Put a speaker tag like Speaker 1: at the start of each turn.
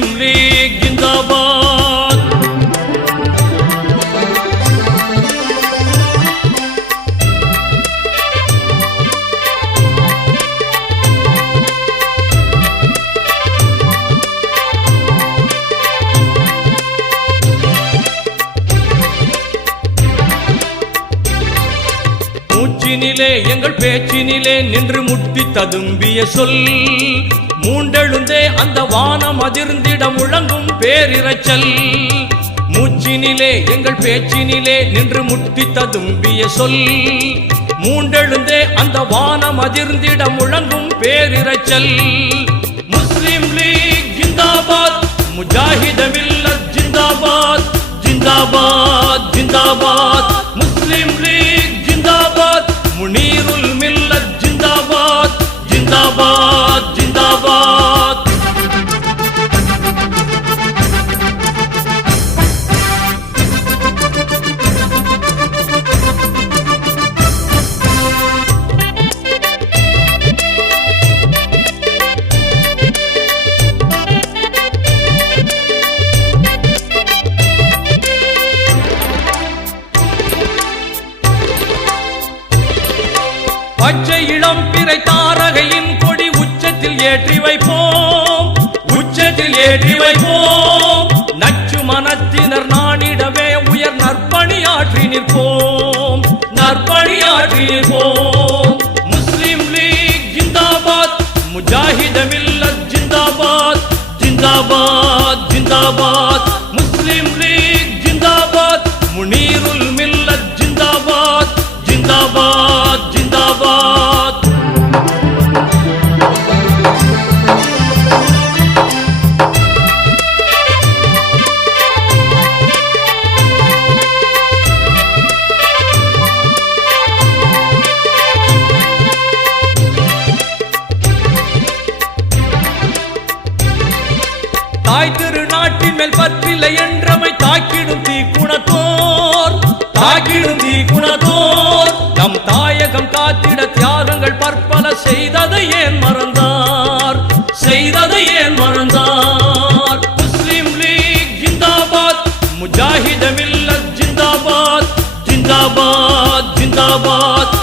Speaker 1: मुस्लिम league மூச்சினிலே எங்கள் பேச்சினிலே நின்று முட்டி ததும்பிய சொல். மூண்டெழுந்தே அந்த வானம் அதிர்ந்திட முழங்கும் பேரிரைச்சல். மூச்சினிலே எங்கள் பேச்சினிலே நின்று முட்டி ததும்பிய சொல். மூண்டெழுந்தே அந்த வானம் அதிர்ந்திட முழங்கும் பேரிரைச்சல். முஸ்லிம் லீக் ஜிந்தாபாத் முஜாஹித மில்லத் ஜிந்தாபாத் ஜிந்தாபாத் ஜிந்தாபாத். முஸ்லிம் லீக் ஜிந்தாபாத் முனீருல் மில்லத் ஜிந்தாபாத் ஜிந்தாபாத். உச்சத்தில் ஏற்றி வைப்போம். நச்சு மனத்தினர் நானிடவே உயர் நற்பணியாற்றி நிற்போம். நற்பணியாற்றி நிற்போம். முஸ்லிம் லீக் ஜிந்தாபாத் முஜாஹித தாய் திருநாட்டின் மேல் பற்றில்லை என்றமை தாக்கிடும் தீ குணத்தோர் தாக்கிடும் தீ குணத்தோர் நம் தாயகம் காத்திட தியாகங்கள் பற்பல செய்ததை ஏன் மறந்தார்? செய்ததை ஏன் மறந்தார்? முஸ்லிம் லீக் ஜிந்தாபாத் முஜாஹிதமில்ல ஜிந்தாபாத் ஜிந்தாபாத் ஜிந்தாபாத்.